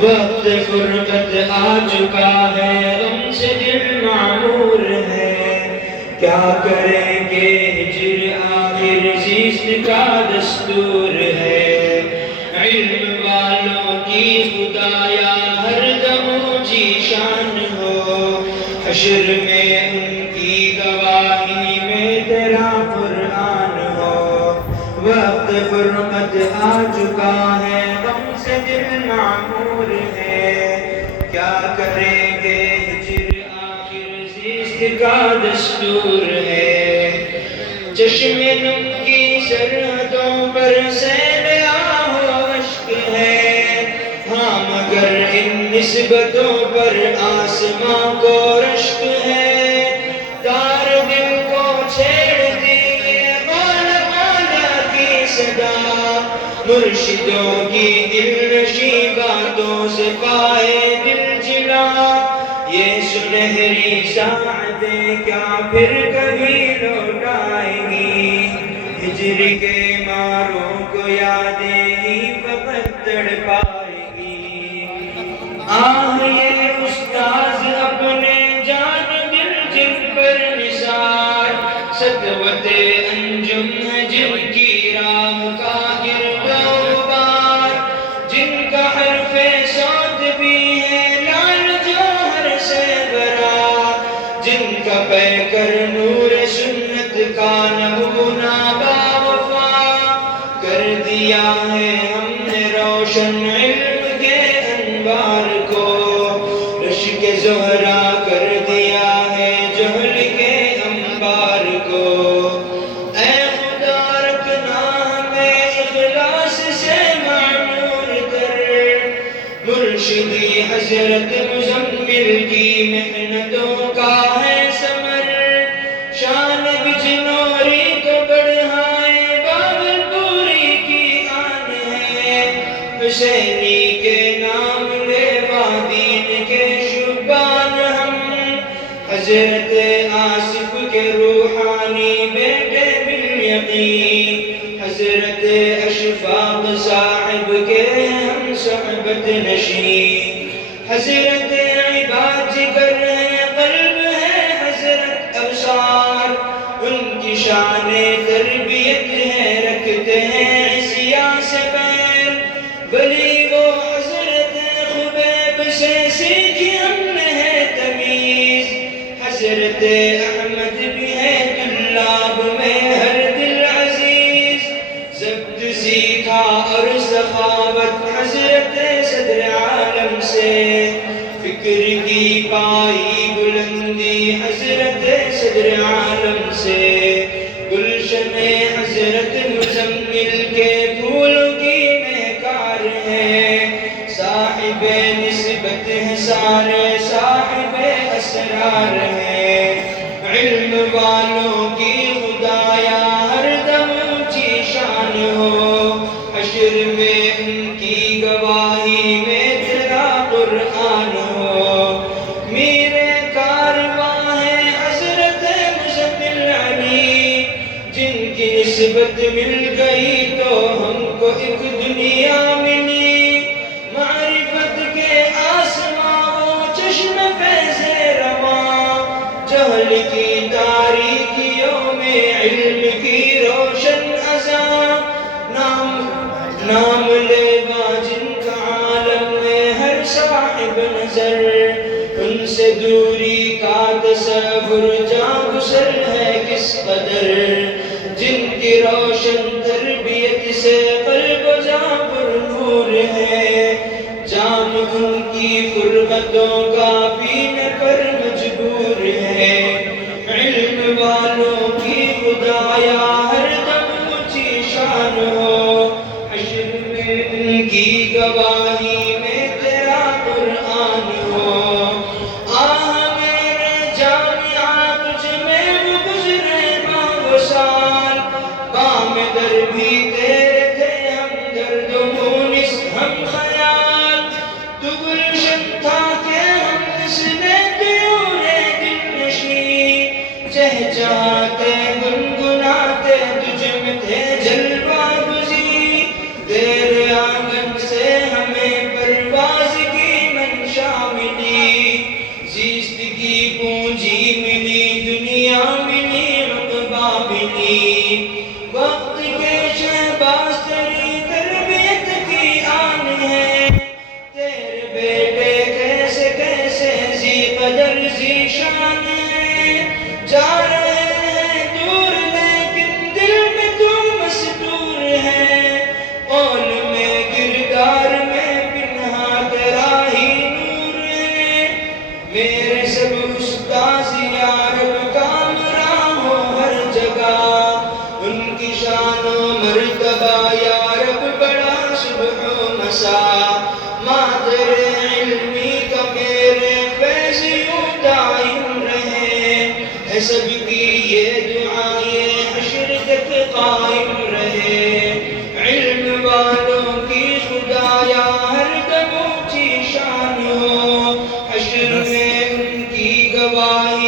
وقت فرقت آ چکا ہے، غم سے دل معمور ہے، کیا کریں گے ہجر آخر زیست کا دستور ہے۔ علم والوں کی خدایا ہر دم اونچی شان ہو، حشر میں ان کی گواہی میں تیرا قرآن ہو۔ وقت فرقت آ چکا ہے، غم سے دل معمور ہے، کیا کریں گے ہجر آخر زیست کا دستور ہے۔ چشم نم کی سرحدوں پر سیل آہ و اشک ہے، ہاں مگر ان نسبتوں پر آسماں کو رشک ہے۔ تار دل کو چھیڑ دیے قول مولا کی صدا، مرشدوں کی دل نشیں باتوں سے پائے دل جلا۔ یہ سنہری ساعتیں کیا پھر کبھی لوٹ آئیں گی، ہجر کے ماروں کو یادیں ہی فقط تڑپائیں گی۔ آہ یہ استاذ اپنے جان دل جن پر نثار، سطوت انجم ہے جن کی راہ کا گرد و غبار، جن کا حرف صوت بھی ہے لال جوہر سے بھرا، جن کا پیکر نور سنت کا نمونہ باوفا، کر دیا ہے ہم نے روشن علم کے انوار کو، رشک زہرا کر دیا ہے جہل کے انبار کو۔ اے خدا رکھنا ہمیں اخلاص سے معمور کر، مرشدی حضرت مزمل کی محنتوں کا ہے ثمر، شان بجنوری کو بڑھائے باولپوری کی آن ہے، حسینی کے نام لیوا دین کے شبان ہم، حضرت آصف کے روحانی بیٹے بالیقین، حضرت اشفاق صاحب کے ہم صحبت نشین، حضرت عباد جگر ہے قلب ہے حضرت ابصار، ان کی شان تربیت ہے رکھتے ہیں عصیاں سے پیر، بلی وہ حضرت خبیب سے سیکھی ہم نے ہے تمیز، حضرت احمد بھی ہے طلاب میں ہر دل عزیز، ضبط سیکھا اور سخاوت حضرت صدر عالم سے، فکر کی پائی بلندی حضرت صدر عالم سے، گلشن حضرت مزمل کے پھولوں کی مہکار ہے، صاحب نسبت ہے سارے صاحب اسرار ہے، علم والوں کی خدایا ہر دم اونچی شان ہو، حشر میں ان کی گواہی میں تیرا قرآن ہو۔ میرے کارواں ہے حضرت مزمل علی، جن کی نسبت مل گئی تو ہم کو ایک دنیا ملی، معرفت کے آسماں وہ چشم فیض رواں، جہل کی تاریکیوں میں علم کی روشن ازاں، نام لیوا جن کا عالم میں ہر صاحب نظر، ان سے دوری کا تصور جاں گسل ہے کس قدر، جن کی روشن تربیت سے قلب و جاں پر نور ہے، جام ان کی فرقتوں کا پینے پر مجبور ہے، علم والوں کی خدایا ہر دم اونچی شان ہو، حشر میں ان کی گواہی میں تیرا قرآن ہو۔ آہ میرے جامعہ تجھ میں وہ گزرے ماہ و سال، بام در بھی تیرے تھے ہم درد و مونس ہم خیال، تو گلشن تھا کہ ہم اس نے طیور دل نشیں، چہچہاتے گنگناتے تجھ میں تھے جلوہ گزی، تیرے آنگن سے ہمیں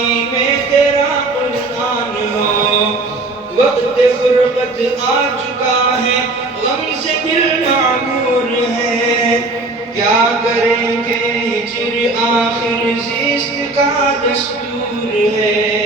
ہی میں تیرا قرآن ہو، وقت فرقت آ چکا ہے، غم سے دل معمور ہے، کیا کریں گے ہجر آخر زیست کا دستور ہے۔